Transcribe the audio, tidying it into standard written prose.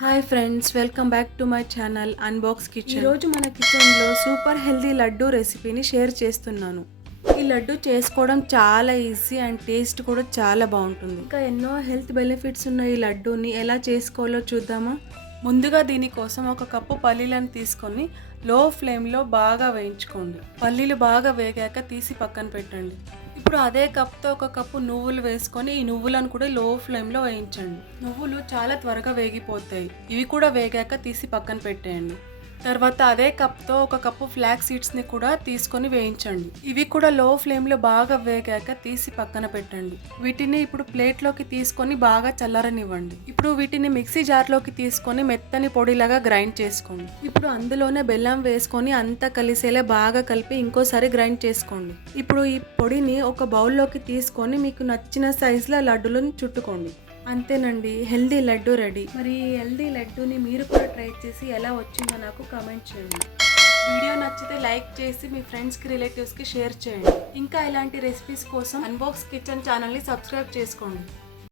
Hi friends, welcome back to my channel unbox kitchen. ఈరోజు మన కిచెన్లో సూపర్ హెల్దీ లడ్డు రెసిపీని షేర్ చేస్తున్నాను. ఈ లడ్డు చేసుకోవడం చాలా ఈజీ అండ్ టేస్ట్ కూడా చాలా బాగుంటుంది. ఇంకా ఎన్నో హెల్త్ బెనిఫిట్స్ ఉన్న ఈ లడ్డూని ఎలా చేసుకోవాలో చూద్దామా. ముందుగా దీనికోసం ఒక కప్పు పల్లీలను తీసుకొని లో ఫ్లేమ్లో బాగా వేయించుకోండి. పల్లీలు బాగా వేగాక తీసి పక్కన పెట్టండి. ఇప్పుడు అదే కప్తో ఒక కప్పు నువ్వులు వేసుకొని ఈ నువ్వులను కూడా లో ఫ్లేమ్లో వేయించండి. నువ్వులు చాలా త్వరగా వేగిపోతాయి. ఇవి కూడా వేగాక తీసి పక్కన పెట్టేయండి. తర్వాత అదే కప్తో ఒక కప్పు ఫ్లాక్ సీడ్స్ని కూడా తీసుకొని వేయించండి. ఇవి కూడా లో ఫ్లేమ్లో బాగా వేగాక తీసి పక్కన పెట్టండి. వీటిని ఇప్పుడు ప్లేట్లోకి తీసుకొని బాగా చల్లారనివ్వండి. ఇప్పుడు వీటిని మిక్సీ జార్లోకి తీసుకొని మెత్తని పొడిలాగా గ్రైండ్ చేసుకోండి. ఇప్పుడు అందులోనే బెల్లం వేసుకొని అంతా కలిసేలా బాగా కలిపి ఇంకోసారి గ్రైండ్ చేసుకోండి. ఇప్పుడు ఈ పొడిని ఒక బౌల్లోకి తీసుకొని మీకు నచ్చిన సైజులో లడ్డూలను చుట్టుకోండి. అంతేనండి, హెల్దీ లడ్డు రెడీ. మరి ఈ హెల్దీ లడ్డూని మీరు కూడా ట్రై చేసి ఎలా వచ్చిందో నాకు కామెంట్ చేయండి. వీడియో నచ్చితే లైక్ చేసి మీ ఫ్రెండ్స్కి రిలేటివ్స్కి షేర్ చేయండి. ఇంకా ఇలాంటి రెసిపీస్ కోసం అన్బాక్స్ కిచెన్ ఛానల్ని సబ్స్క్రైబ్ చేసుకోండి.